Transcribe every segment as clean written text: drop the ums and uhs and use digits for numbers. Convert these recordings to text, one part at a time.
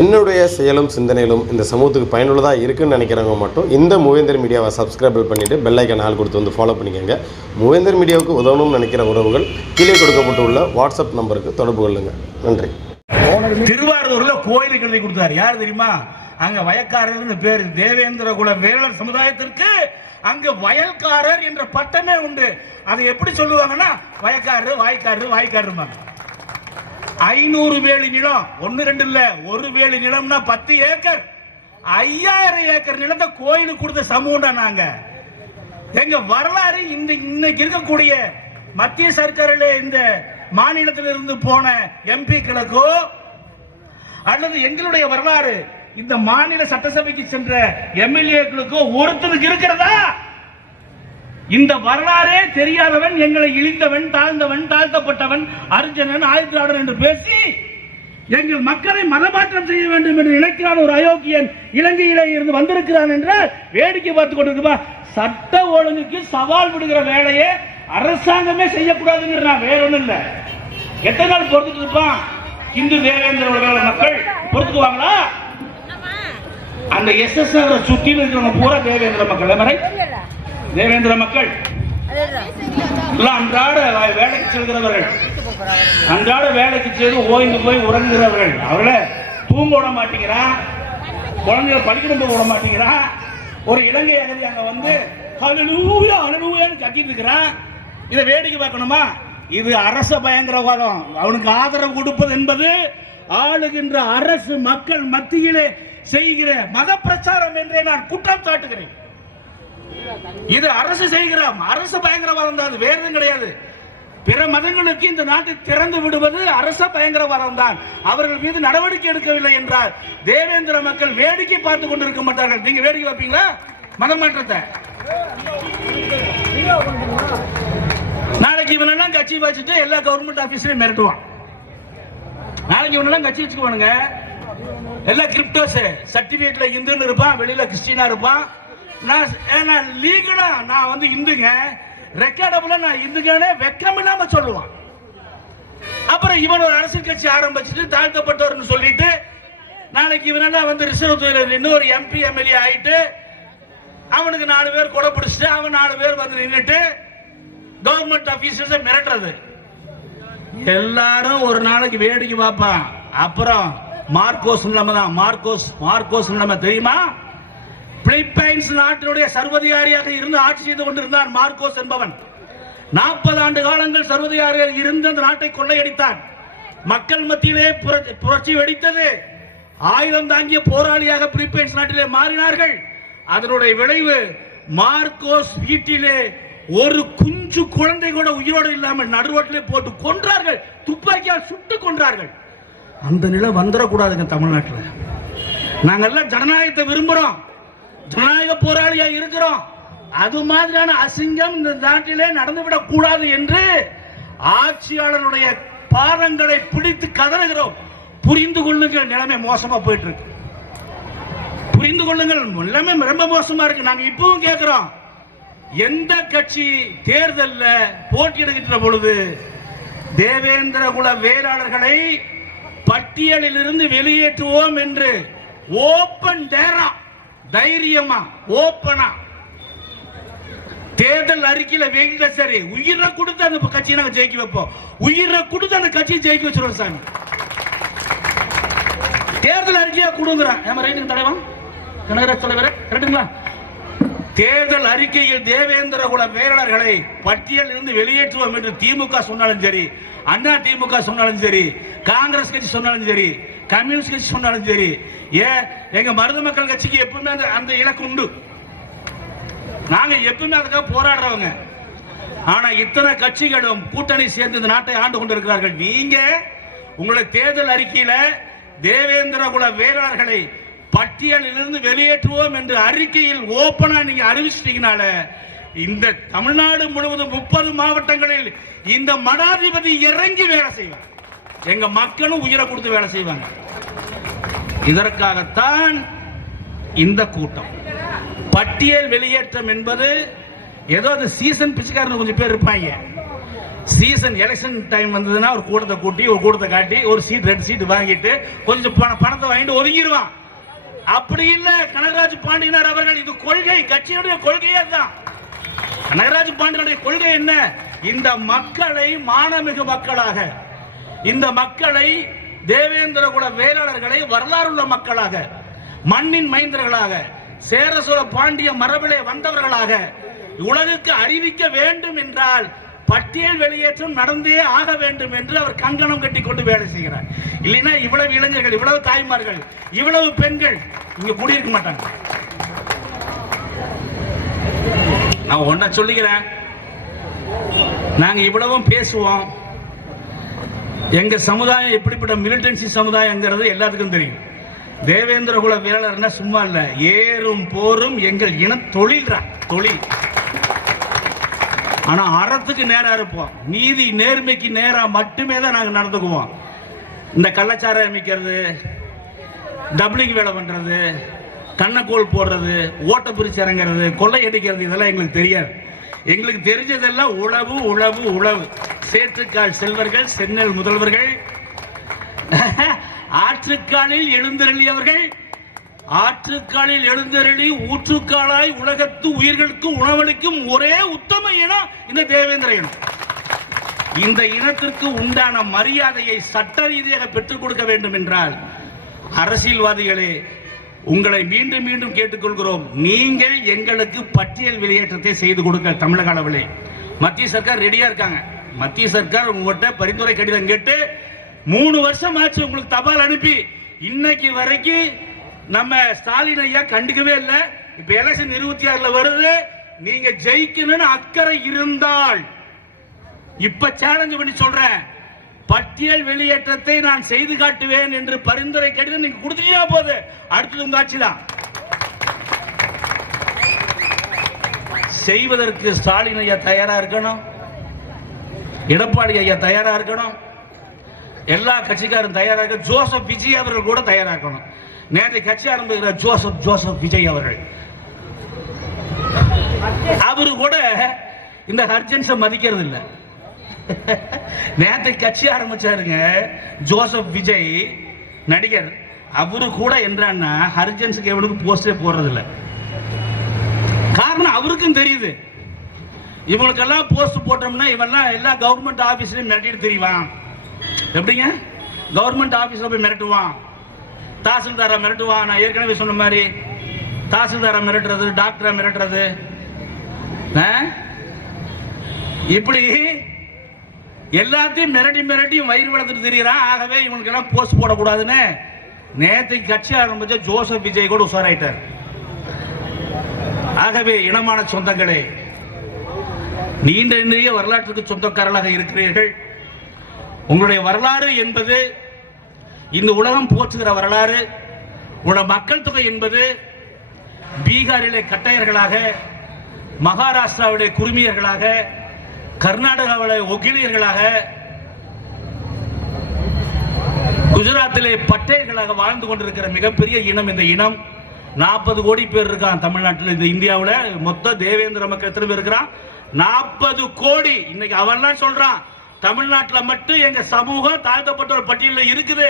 என்னுடைய செயலும் சிந்தனையிலும் இந்த சமூகத்துக்கு பயனுள்ளதாக இருக்குன்னு நினைக்கிறவங்க மட்டும் இந்த மூவேந்தர் மீடியாவை சப்ஸ்கிரைப் பண்ணிவிட்டு பெல் ஐக்கான் ஆல் கொடுத்து வந்து ஃபாலோ பண்ணிக்கோங்க. மூவேந்தர் மீடியாவுக்கு உதவணும்னு நினைக்கிற உறவுகள் கீழே கொடுக்கப்பட்டுள்ள வாட்ஸ்அப் நம்பருக்கு தொடர்பு கொள்ளுங்க. நன்றி. திருவாரூர்ல கோயில் எழுதி கொடுத்தாரு. யார் தெரியுமா? அங்க வயக்காரர் பேரு. தேவேந்திர குல வேளாளர் சமுதாயத்திற்கு அங்க வயல்காரர் என்ற பட்டமே உண்டு. அதை எப்படி சொல்லுவாங்கன்னா வயக்காரர் வாய்க்காரர் வாய்க்காரர். 500 வேலி நிலம், 1-2 இல்ல, 1 வேலி நிலம்னா 10 ஏக்கர், 5000 ஏக்கர் நிலத்தை கோயிலுக்கு கொடுத்த சமூகம் நாங்க. எங்க வரலாறு இன்னைக்கு இருக்கக்கூடிய மத்திய சர்க்காரில் இந்த மாநிலத்தில் இருந்து போன எம்பிக்களுக்கோ அல்லது எங்களுடைய வரலாறு இந்த மாநில சட்டசபைக்கு சென்ற எம்எல்ஏக்களுக்கோ ஒருத்தருக்கு இருக்கிறதா? இந்த வரலாறே தெரியாதவன், எங்களை இழிந்தவன், தாழ்ந்தவன், தாழ்த்தப்பட்டவன், அர்ஜுனன், ஆயுதாடன் என்று பேசி எங்கள் மக்களை மதமாற்றம் செய்ய வேண்டும் என்று நினைக்கிறான் ஒரு அயோக்கியன் இலங்கையிலே இருந்து வந்திருக்கிறான் என்ற வேடிக்கை பார்த்துக் கொண்டிருக்குமா? சட்ட ஒழுங்குக்கு சவால் விடுகிற வேலையை அரசாங்கமே செய்யக்கூடாதுங்கிற வேற ஒண்ணும் இல்ல. எத்தனை நாள் பொறுத்துட்டு இருப்பான் இந்து தேவேந்திர மக்கள்? பொறுத்துக்குவாங்களா? அந்த எஸ்எஸ்ஆர் சுற்றில் இருக்கிறவங்க பூரா தேவேந்திர மக்கள். தேவேந்திர மக்கள் அன்றாட வேலைக்கு செல்கிறவர்கள், அன்றாட வேலைக்கு செய்து ஓய்ந்து போய் உறங்குகிறவர்கள். அவர்களை தூங்க விட மாட்டேங்கிறான், குழந்தைகளை படிக்கணும் விட மாட்டேங்கிறான். ஒரு இலங்கை அகதி அங்க வந்து ஹல்லேலூயா ஹல்லேலூயான்னு கத்திட்டு இருக்கிறான். இதை வேடிக்கை பார்க்கணுமா? இது அரச பயங்கரவாதம். அவனுக்கு ஆதரவு கொடுப்பது என்பது ஆளுகின்ற அரசு மக்கள் மத்தியிலே செய்கிற மத பிரச்சாரம் என்றே நான் குற்றம் சாட்டுகிறேன். இது அரசு செய்கிற அரசு பயங்கரவாதம் தான், வேற எதுவும் கிடையாது. பிற மதங்களுக்கு இந்த நாட்டை திறந்து விடுவது அரச பயங்கரவாதம் தான். அவர்கள் மீது நடவடிக்கை எடுக்கவில்லை என்றால் தேவேந்திர மக்கள் வேடிக்கை பார்த்துக் கொண்டிருக்க மாட்டார்கள். நீங்க வேடிக்கை பார்ப்பீங்களா மத மாற்றத்தை? நாளைக்கு இவனெல்லாம் கட்சி வச்சுட்டு எல்லா கவர்மெண்ட் ஆபீஸ்லயும் மிரட்டுவான். நாளைக்கு இவனெல்லாம் கட்சி வச்சுக்குவானுங்க. எல்லா கிரிப்டோஸ் சர்டிபிகேட்ல இந்துன்னு இருப்பான், வெளியில கிறிஸ்டினா இருப்பான். நான் லீகலா நான் வந்து இந்துங்க, ரெக்கார்டபுளா நான் இந்துங்கன்னு வெக்கம் இல்லாம சொல்லுவான். அப்புறம் இவன் ஒரு அரசியல் கட்சி ஆரம்பிச்சுட்டு தாழ்த்தப்பட்டவர்னு சொல்லிட்டு நாளைக்கு இவனெல்லாம் வந்து ரிசர்வ் துறையில் இன்னொரு எம்பி எம்எல்ஏ ஆயிட்டு அவனுக்கு 4 பேர் கொலை பிடிச்சிட்டு அவன் 4 பேர் வந்து நின்றுட்டு கவர்மெண்ட் ஆபீசர்ஸ் மிரட்டுறது. எல்லாரும் ஒரு நாளைக்கு வேடிக்கை பார்ப்பான். அப்புறம் மார்க்கோஸ் நிலைமை தான். மார்க்கோஸ் நிலைமை தெரியுமா? பிலிப்பைன்ஸ் நாட்டினுடைய சர்வதிகாரியாக இருந்து ஆட்சி செய்து கொண்டிருந்தான் மார்க்கோஸ் என்பவன். 40 ஆண்டு காலங்கள் சர்வதிகாரியாக இருந்து அந்த நாட்டை கொள்ளையடித்தான். மக்கள் மத்தியிலே புரட்சி வெடித்தது. ஆயுதம் தாங்கிய போராளியாக பிலிப்பைன்ஸ் நாட்டிலே மாறினார்கள். அதனுடைய விளைவு மார்க்கோஸ் வீட்டிலே ஒரு குஞ்சு குழந்தை கூட உயிரோடு இல்லாமல் நடுரோட்டிலே போட்டு கொன்றார்கள், துப்பாக்கியால் சுட்டு கொன்றார்கள். அந்த நிலை வந்துடக்கூடாதுங்க தமிழ்நாட்டில். நாங்கெல்லாம் ஜனநாயகத்தை விரும்புறோம், ஜனநாயக போராளியா இருக்கிறோம். அது மாதிரியான அசிங்கம் இந்த நாட்டிலே நடந்துவிடக் கூடாது என்று ஆட்சியாளருடைய பாதங்களை பிடித்து கதறுகிறோம். புரிந்து கொள்ளுங்கள், நிலைமை மோசமா போயிட்டு இருக்கு. புரிந்து கொள்ளுங்கள், நிலைமை ரொம்ப மோசமா இருக்கு. நாங்க இப்பவும் கேட்கிறோம், எந்த கட்சி தேர்தலில் போட்டியிடுகின்ற பொழுது தேவேந்திர குல வேளாளர்களை பட்டியலில் இருந்து வெளியேற்றுவோம் என்று ஓபன் டேரா தைரியமா ஓபனா தேர்தல் அறிக்கையில வெளியிட சரி உயிரை கொடுத்து அந்த கட்சியை நாங்க ஜெயிக்க வைப்போம், உயிரை கொடுத்து அந்த கட்சியை ஜெயிக்க வச்சிருவோம் சாமி. தேர்தல் அறிக்கையா கொடுங்கிறான். ரைட்டுங்க தலைவன், கனகராஜ் தலைவர் கரெக்டுங்களா? தேர்தல் அறிக்கையில் தேவேந்திர குல வேளாளர்களை பட்டியலில் இருந்து வெளியேற்றுவோம் என்று திமுக சொன்னாலும் சரி, அண்ணா திமுக சொன்னாலும் சரி, காங்கிரஸ் கட்சி சொன்னாலும் சரி, கம்யூனிஸ்ட் கட்சி சொன்னாலும் சரி, எங்க மருத மக்கள் கட்சிக்கு எப்பவுமே அந்த இலக்கு உண்டு. நாங்க எப்பவுமே அதுக்காக போராடுறவங்க. ஆனா இத்தனை கட்சிகளும் கூட்டணி சேர்ந்து இந்த நாட்டை ஆண்டு கொண்டிருக்கிறார்கள். நீங்க உங்களுடைய தேர்தல் அறிக்கையில தேவேந்திர குல வேளாளர்களை பட்டியலில் இருந்து வெளியேற்றுவோம் என்று அறிக்கையில் ஓபனா நீங்க அறிவிச்சிட்டீங்கனால இந்த தமிழ்நாடு முழுவதும் 30 மாவட்டங்களில் இந்த மடாதிபதி இறங்கி வேலை செய்வாங்க. எங்க மக்களும் உயிரை கொடுத்து வேலை செய்வாங்க. இதற்காகத்தான் இந்த கூட்டம். பட்டியல் வெளியேற்றம் என்பது ஏதோ சீசன் பிச்சைக்காரன் கொஞ்சம் பேர் இருப்பாங்க. சீசன் எலெக்ஷன் டைம் வந்ததுன்னா ஒரு கூட்டத்தை கூட்டி ஒரு கூட்டத்தை காட்டி ஒரு சீட் 2 சீட் வாங்கிட்டு கொஞ்சம் பணத்தை வாங்கிட்டு ஒதுங்கிடுவான். அப்படி இல்ல கனகராஜ் பாண்டியனார் அவர்கள், இது கொள்கை, கட்சியுடைய கொள்கையே தான். கனகராஜ் பாண்டியனுடைய கொள்கை என்ன? இந்த மக்களை மானமிகு மக்களாக, இந்த மக்களை தேவேந்திர குல வேளாளர்களை வரலாறு உள்ள மக்களாக, மண்ணின் மைந்தர்களாக, சேர சோழ பாண்டிய மரபிலே வந்தவர்களாக உலகுக்கு அறிவிக்க வேண்டும் என்றால் பட்டியல் வெளியேற்றம் நடந்தே ஆக வேண்டும் என்று அவர் கங்கணம் கட்டி கொண்டு வேலை செய்கிறார். இல்லைன்னா இவ்வளவு இளைஞர்கள், இவ்வளவு தாய்மார்கள், இவ்வளவு பெண்கள் இங்க குடியிருக்க மாட்டாங்க. நான் ஒன்ன சொல்லுகிறேன், நாங்க இவ்வளவும் பேசுவோம். எங்க சமுதாயம் எப்படிப்பட்ட மிலிட்டன்சி சமுதாயங்கிறது எல்லாத்துக்கும் தெரியும். தேவேந்திர குல வேளாளர்னா சும்மா இல்ல, ஏறும் போரும் எங்கள் இன தொழில். ஆனா அறத்துக்கு நேரா இருப்போம், நீதி நேர்மைக்கு நேரா மட்டுமே தான் நாங்க நடந்துக்குவோம். இந்த கள்ளச்சாரம் அமைக்கிறது, டபுளிங் வேலை பண்றது, கண்ணக்கோல் போடுறது, ஓட்ட பிரிச்சு இறங்கிறது, கொள்ளை அடிக்கிறது, இதெல்லாம் எங்களுக்கு தெரியாது. எங்களுக்கு தெரிஞ்சதெல்லாம் உழவு உழவு உழவு. சேற்றுக்கால் செல்வர்கள், சென்னல் முதல்வர்கள், ஆற்றுக்காலில் எழுந்தருளியவர்கள், ஆற்றுக்காலில் எழுந்தருளி ஊற்றுக்காலாய் உலகத்து உயிர்களுக்கு உணவளிக்கும் ஒரே உத்தம இனம் இந்த தேவேந்திர இனம். இந்த இனத்திற்கு உண்டான மரியாதையை சட்ட ரீதியாக பெற்றுக் கொடுக்க வேண்டும் என்றால், அரசியல்வாதிகளே, உங்களை மீண்டும் மீண்டும் கேட்டுக்கொள்கிறோம், நீங்கள் எங்களுக்கு பட்டியல் வெளியேற்றத்தை செய்து கொடுக்க தமிழக அளவிலே. மத்திய சர்க்கார் ரெடியா இருக்காங்க. மத்திய சர்க்கார் உங்கள்கிட்ட பரிந்துரை கடிதம் கேட்டு 3 வருஷம் ஆச்சு உங்களுக்கு தபால் அனுப்பி, இன்னைக்கு வரைக்கும் நம்ம ஸ்டாலின் ஐயா கண்டுக்கவே இல்லை. இப்ப எலெக்ஷன் 26ல வருது, நீங்க ஜெயிக்கணும்னு அக்கறை இருந்தால் இப்ப சேலஞ்ச் பண்ணி சொல்றேன், பட்டியல் வெளியேற்றத்தை நான் செய்து காட்டுவேன் என்று பரிந்துரை கடிதம் நீங்க கொடுத்தீங்கன்னா போது, அடுத்தது உங்க ஆட்சி தான். செய்வதற்கு ஸ்டாலின் ஐயா தயாரா இருக்கணும், எடப்பாடி ஐயா தயாரா இருக்கணும், எல்லா கட்சிக்காரும் தயாரா இருக்க, ஜோசப் விஜய் அவர்கள் கூட தயாரா இருக்கணும். நேற்று கட்சி ஆரம்பிக்கிற ஜோசப் விஜய் அவர்கள், அவரு கூட இந்த ஹர்ஜன்ஸை மதிக்கிறது இல்லை. நேற்று கட்சி ஆரம்பிச்சாருங்க ஜோசப் விஜய் நடிகர், அவரு கூட என்றான்னா ஹர்ஜன்ஸுக்கு எவனுக்கு போஸ்டே போடுறது இல்லை. காரணம் அவருக்கும் தெரியுது, இவங்களுக்கெல்லாம் போஸ்ட் போட்டோம்னா இவெல்லாம் எல்லா கவர்மெண்ட் ஆபீஸ்லயும் மிரட்டிட்டு தெரியுவான். எப்படிங்க கவர்மெண்ட் ஆபீஸ்ல போய் மிரட்டுவான், தாசில்தாரை மிரட்டுவான். நான் ஏற்கனவே சொன்ன மாதிரி தாசில்தாரை மிரட்டுறது, டாக்டரை மிரட்டுறது, இப்படி எல்லாத்தையும் மிரட்டி வயிறு வளர்த்துட்டு தெரியுறான். ஆகவே இவனுக்கு எல்லாம் போஸ்ட் போடக்கூடாதுன்னு நேற்று கட்சி ஆரம்பிச்ச ஜோசப் விஜய் கூட உஷாராயிட்டார். ஆகவே இனமான சொந்தங்களே, நீண்ட நிறைய வரலாற்றுக்கு சொந்தக்காரர்களாக இருக்கிறீர்கள். உங்களுடைய வரலாறு என்பது இந்த உலகம் போற்றுகிற வரலாறு. உங்களோட மக்கள் தொகை என்பது பீகாரிலே கட்டையர்களாக, மகாராஷ்டிராவிலே குருமியர்களாக, கர்நாடகாவிலே ஒகிலியர்களாக, குஜராத்திலே பட்டேர்களாக வாழ்ந்து கொண்டிருக்கிற மிகப்பெரிய இனம் இந்த இனம். 40 கோடி பேர் இருக்கான் தமிழ்நாட்டில். இந்த இந்தியாவில் மொத்த தேவேந்திர மக்கள் எத்தனை பேர் இருக்கிறான்? 40 கோடி. இன்னைக்கு அவன் சொல்றான் தமிழ்நாட்டில் மட்டும் எங்க சமூகம் தாழ்த்தப்பட்ட ஒரு பட்டியலில் இருக்குது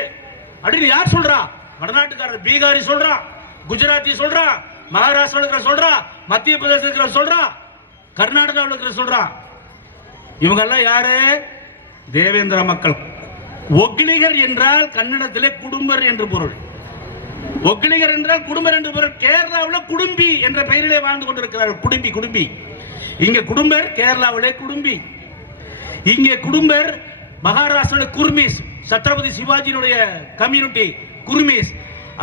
அப்படின்னு. யார் சொல்றா? வடநாட்டுக்காரர் பீகாரி சொல்றான், குஜராத்தி சொல்றான், மகாராஷ்டிரா சொல்றான், மத்திய பிரதேச சொல்றான், கர்நாடகாவில் இருக்கிற சொல்றான். இவங்க எல்லாம் யாரு? தேவேந்திர மக்கள். ஒக்கிலிகர் என்றால் கன்னடத்திலே குடும்பர் என்று பொருள். ஒக்கிலிகர் என்றால் குடும்பர் என்று பொருள். கேரளாவில் குடும்பி என்ற பெயரிலே வாழ்ந்து கொண்டிருக்கிறார்கள். குடும்பி. இங்க குடும்பர், கேரளாவிலே குடும்பி. இங்கே குடும்பர், மகாராஷ்டிரா குர்மிஸ், சத்ரபதி சிவாஜியினுடைய கம்யூனிட்டி குர்மிஸ்.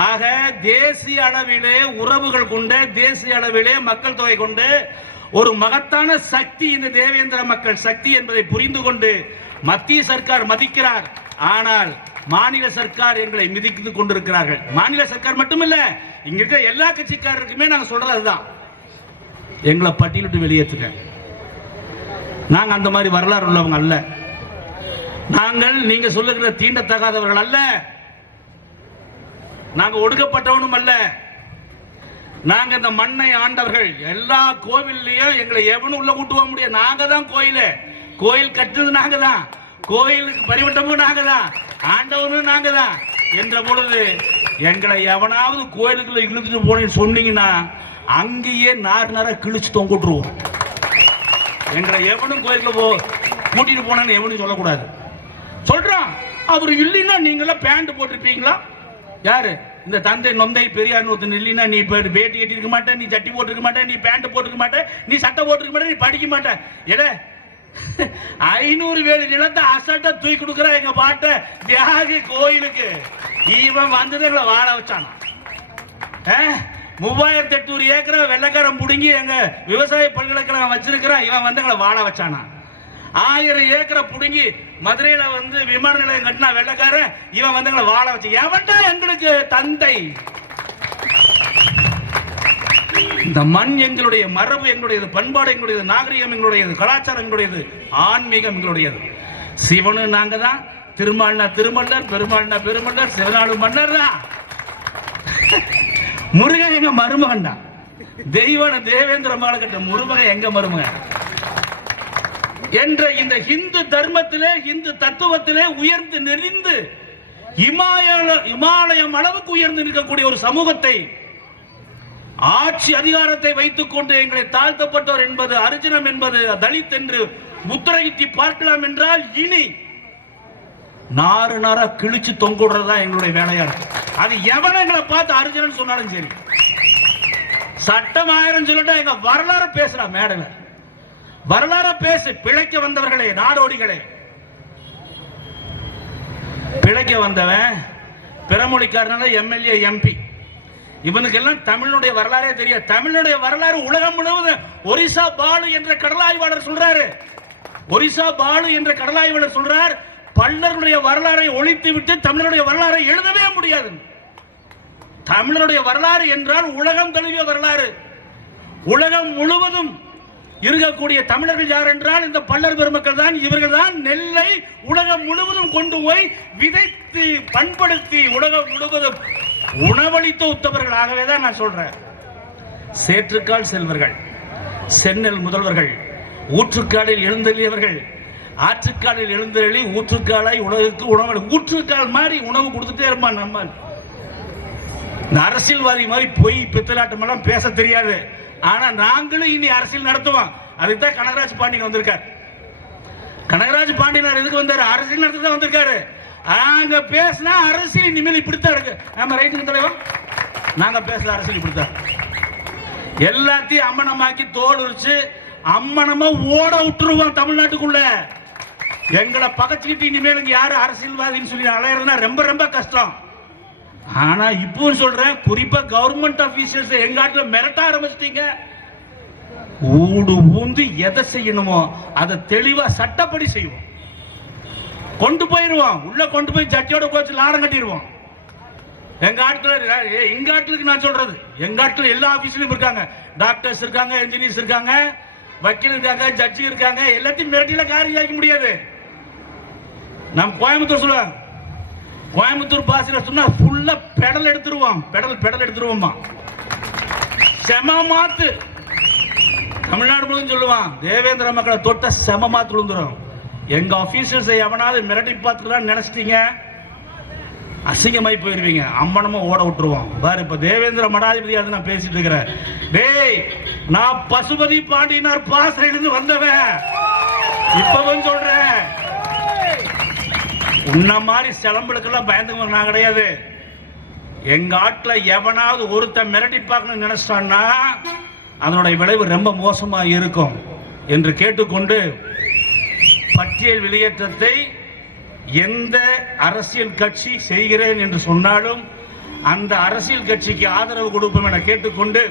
ஆக தேசிய அளவிலே உறவுகள் கொண்ட, தேசிய அளவிலே மக்கள் தொகை கொண்டு ஒரு மகத்தான சக்தி இந்த தேவேந்திர மக்கள் சக்தி என்பதை புரிந்து கொண்டு மத்திய சர்க்கார் மதிக்கிறார். ஆனால் மாநில சர்க்கார் எங்களை மிதித்து கொண்டிருக்கிறார்கள். மாநில சர்க்கார் மட்டுமில்ல, இங்க இருக்கிற எல்லா கட்சிக்காரருக்குமே நாங்க சொல்றது அதுதான், எங்களை பட்டியலிட்டு வெளியேற்றுங்க. நாங்க அந்த மாதிரி வரலாறு உள்ளவங்க அல்ல. நாங்கள் நீங்க சொல்லுகிற தீண்டத்தகாதவர்கள் அல்ல. நாங்க ஒடுக்கப்பட்டவனும் அல்ல. நாங்க இந்த மண்ணை ஆண்டவர்கள். எல்லா கோவில்லையும் எங்களை எவனும் உள்ள கூட்டு போக முடியாது. நாங்க தான் கோயில் கட்டுறது நாங்க தான், கோயிலுக்கு பரிவட்டமும் நாங்க தான், ஆண்டவனும் நாங்க தான் என்ற பொழுது எங்களை எவனாவது கோயிலுக்குள்ள இழுத்துட்டு போனேன்னு சொன்னீங்கன்னா அங்கேயே நார கிழிச்சு தொங்கிட்டுருவோம். எங்களை எவனும் கோயிலுக்குள்ள கூட்டிட்டு போனேன்னு எவனும் சொல்லக்கூடாது. சொல்றான் அவர் இல்லைன்னா நீங்களாம் பேண்ட் போட்டிருப்பீங்களா? யாரு இந்த தந்தை நொந்தை பெரியார் ஒருத்தன் இல்லைன்னா நீ வேட்டி கட்டிருக்க மாட்டேன், நீ சட்டி போட்டிருக்க மாட்டேன், நீ பேண்ட் போட்டிருக்க மாட்டேன், நீ சட்டை போட்டிருக்க மாட்டேன், நீ படிக்க மாட்டேன். எட 500 வேலி நிலத்தை அசல்ட்டா தூக்கி கொடுக்குற எங்க பாட்ட தியாகி கோயிலுக்கு இவன் வந்து எங்களை வாழ வச்சான். 3800 ஏக்கரை வெள்ளக்காரன் புடுங்கி எங்க விவசாய பல்கலைக்கழகம் வச்சிருக்கிறான். இவன் வந்து எங்களை வாழ வச்சானா? 1000 ஏக்கரை புடுங்கி மதுரையில வந்து விமான நிலையம் கட்டினா வெள்ளக்காரன். இவன் வந்து எங்களை வாழ வச்சு எவன்டா எங்களுக்கு தந்தை? இந்த மண் எங்களுடைய, மரபு எங்களுடையது, பண்பாடு எங்களுடையது, நாகரிகம் எங்களுடையது, கலாச்சாரம் எங்களுடையது, ஆன்மீகம் எங்களுடையது. சிவனு நாங்க தான், திருமால்னா திருமல்லர், பெருமாள்னா பெருமல்லர், சிவனாடு மன்னர் தான். முருகன் எங்க மருமகன் தான். தெய்வன தேவேந்திர மாலை கட்ட முருகன் எங்க மருமகன் என்ற இந்த இந்து தர்மத்திலே, இந்து தத்துவத்திலே உயர்ந்து நெறிந்து இமாலயம் அளவுக்கு உயர்ந்து நிற்கக்கூடிய ஒரு சமூகத்தை, ஆட்சி அதிகாரத்தை வைத்துக் கொண்டு எங்களை தாழ்த்தப்பட்டோர் என்பது, அர்ஜுனம் என்பது தலித் என்று முத்திரையிட்டு பார்க்கலாம் என்றால் இனி நாறு நாரா கிழிச்சு தொங்குடுறதா எங்களுடைய வேலையா இருக்கு. அது எவனை எங்களை பார்த்து அர்ஜுனன் சொன்னாலும் சரி, சட்டம் 1000 சொல்லிட்டு எங்க வரலாறு பேசுறா மேடல, வரலாறு பேசு. பிழைக்க வந்தவர்களே, நாடோடிகளே, பிழைக்க வந்தவன் பிறமொழிக்காரனால எம்எல்ஏ எம்பி, இவனுக்கெல்லாம் தமிழுடைய வரலாறே தெரியாது. தமிழுடைய வரலாறு உலகம் முழுவதும் ஒரிசா பாலு என்ற கடலாய்வாளர் சொல்றாரு. ஒரிசா பாலு என்ற கடலாய்வாளர் சொல்றார், பல்லருடைய வரலாறை ஒழித்து விட்டு தமிழருடைய வரலாறை எழுதவே முடியாது. தமிழருடைய வரலாறு என்றால் உலகம் தழுவிய வரலாறு. உலகம் முழுவதும் இருக்கக்கூடிய தமிழர்கள் யார் என்றால் இந்த பல்லர் பெருமக்கள் தான். இவர்கள் தான் நெல்லை உலகம் முழுவதும் கொண்டு போய் விதைத்து பண்படுத்தி உலகம் முழுவதும் உணவளித்த உத்தவர்கள். ஆகவே தான் நான் சொல்றேன், சேற்றுக்கால் செல்வர்கள், சென்னல் முதல்வர்கள், ஊற்றுக்காலில் எழுந்தள்ளியவர்கள், ஆற்றுக்காலில் எழுந்தள்ளி ஊற்றுக்காலாய் உலகுக்கு உணவு, ஊற்றுக்கால் மாதிரி உணவு கொடுத்துட்டே இருப்பான். நம்ம இந்த அரசியல்வாதி மாதிரி பொய் பித்தலாட்டம் எல்லாம் பேச தெரியாது. ஆனா நாங்களும் இனி அரசியல் நடத்துவோம். அதுதான் கனகராஜ் பாண்டியன் வந்திருக்காரு. கனகராஜ் பாண்டியனார் எதுக்கு வந்தாரு? அரசியல் நடத்த தான் வந்திருக்காரு. அங்க பேசினா அரசியல் இனிமேல் இப்படித்தான் இருக்கு. நம்ம ரைட்டுங்க தலைவர், நாங்க பேசல அரசியல் இப்படித்தான். எல்லாத்தையும் அம்மனமாக்கி தோல் உரிச்சு அம்மனமா ஓட விட்டுருவோம் தமிழ்நாட்டுக்குள்ள. எங்களை பகச்சுக்கிட்டு இனிமேல் இங்க யாரு அரசியல்வாதின்னு சொல்லி அலையறதுனா ரொம்ப ரொம்ப கஷ்டம். ஆனா இப்போ சொல்றேன், குறிப்பா கவர்மெண்ட் ஆபீசர்ஸ் எங்க நாட்டுல மிரட்ட ஆரம்பிச்சிட்டீங்க. ஊடு ஊந்து எதை செய்யணுமோ அதை தெளிவா சட்டப்படி செய்வோம். கொண்டு போயிருவோம், உள்ள கொண்டு போய் ஜட்ஜோட கோச்சு லாடம் கட்டிடுவோம். எங்க ஆட்களுக்கு நான் சொல்றது, எங்க ஆட்கள் எல்லா ஆபீஸ்லயும் இருக்காங்க. டாக்டர்ஸ் இருக்காங்க, இன்ஜினியர்ஸ் இருக்காங்க, வக்கீல் இருக்காங்க, ஜட்ஜி இருக்காங்க. எல்லாத்தையும் மிரட்டில காரியம் ஆக்க முடியாது. நம்ம கோயம்புத்தூர் சொல்லுவாங்க, கோயம்புத்தூர் பாசில சொன்னா ஃபுல்லா பெடல் எடுத்துருவோம். பெடல் எடுத்துருவோமா, செம மாத்து. தமிழ்நாடு முழுவதும் சொல்லுவான், தேவேந்திர மக்களை தொட்ட செம மாத்து விழுந்துரும். எங்க ஆபீசர்ஸ் எவனாவது மிரட்டி பார்த்துக்கலாம் நினைச்சிட்டீங்க, அசிங்கமாய் போயிருவீங்க. அம்மனமா ஓட விட்டுருவோம். பாரு, இப்ப தேவேந்திர மடாதிபதி அது நான் பேசிட்டு இருக்கிறேன். டேய், நான் பசுபதி பாண்டியனார் பாசறையிலிருந்து வந்தவன். இப்பவும் சொல்றேன், உன்ன மாதிரி சிலம்பலுக்கெல்லாம் பயந்துங்க நான் கிடையாது. எங்க ஆட்ல எவனாவது ஒருத்த மிரட்டி பார்க்கணும்னு நினைச்சான்னா அதனுடைய விளைவு ரொம்ப மோசமா இருக்கும் என்று கேட்டுக்கொண்டு, பட்டியல் வெளியேற்றத்தை எந்த அரசியல் கட்சி செய்கிறேன் என்று சொன்னாலும் அந்த அரசியல் கட்சிக்கு ஆதரவு கொடுப்போம் என கேட்டுக்கொண்டு,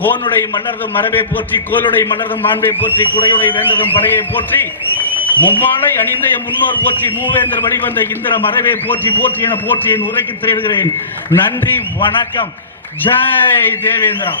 கோனுடைய மன்னர்தம் மரபை போற்றி, கோலுடைய மன்னர்தம் மாண்பை போற்றி, குடையுடைய வேந்ததும் படையை போற்றி, மும்மாலை அணிந்த முன்னோர் போற்றி, மூவேந்தர் வழிவந்த இந்திர மரபை போற்றி போற்றி என போற்றி என் உரைக்கு திரையிடுகிறேன். நன்றி, வணக்கம். ஜெய் தேவேந்திரா.